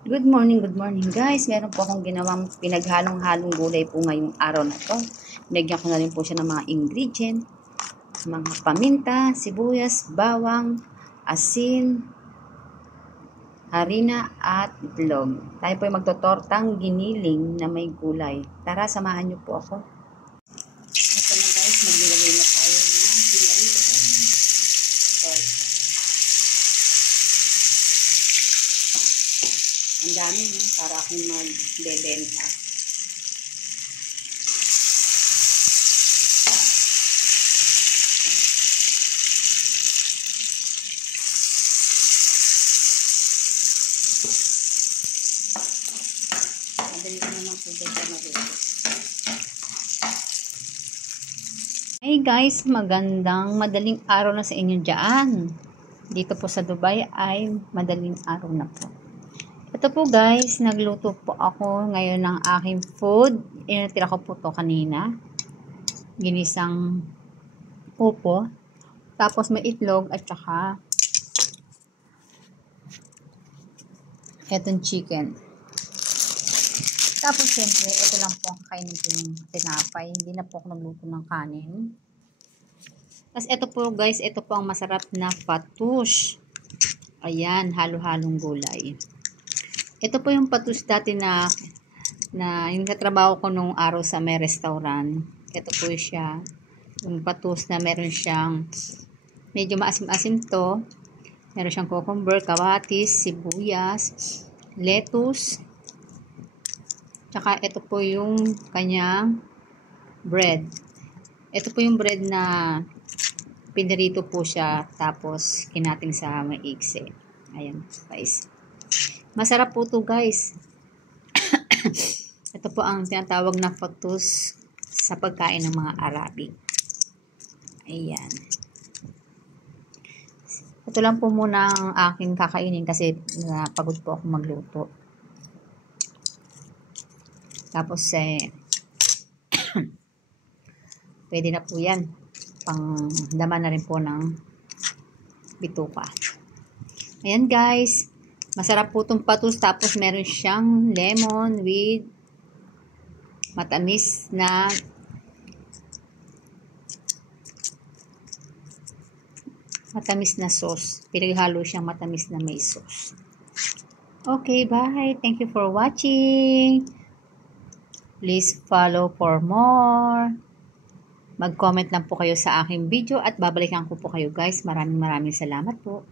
Good morning guys. Meron po akong ginawang pinaghalong-halong gulay po ngayong araw na to. Nagyan ko na rin po siya ng mga ingredient, mga paminta, sibuyas, bawang, asin, harina at itlog. Tayo po ay magtotortang giniling na may gulay. Tara, samahan niyo po ako. Ito na guys, maglilagay na tayo ng pinarito. Ang dami para akong magbebenta. Madali ko naman po dito maluto. Hey guys, magandang madaling araw na sa inyo dyan. Dito po sa Dubai ay madaling araw na po. Ito po guys, nagluto po ako ngayon ng aking food. Inatira ko po to kanina. Ginisang upo. Tapos may itlog at saka etong chicken. Tapos siyempre, ito lang po ang kainin ko ng tinapay. Hindi na po ako nagluto ng kanin. Tapos ito po guys, ito po ang masarap na fattoush. Ayan, halo-halong gulay. Ito po yung patus dati na yung katrabaho ko nung araw sa may restaurant. Ito po siya. Yung patus na meron siyang medyo maasim-asim to. Meron siyang cucumber, kamatis, sibuyas, lettuce. Tsaka ito po yung kanyang bread. Ito po yung bread na pinirito po siya tapos kinating sa maiksi. Ayan guys. Masarap po to guys. Ito po ang tinatawag na fattoush sa pagkain ng mga Arabic. Ayan. Ito lang po muna ang aking kakainin kasi napagod po ako magluto. Tapos pwede na po yan. Pang laman na rin po ng bituka. Ayan guys. Masarap po itong fattoush. Tapos meron siyang lemon with matamis na sauce. Pinaghalo siyang matamis na may sauce. Okay, bye. Thank you for watching. Please follow for more. Mag-comment lang po kayo sa aking video at babalikan ko po kayo guys. Maraming salamat po.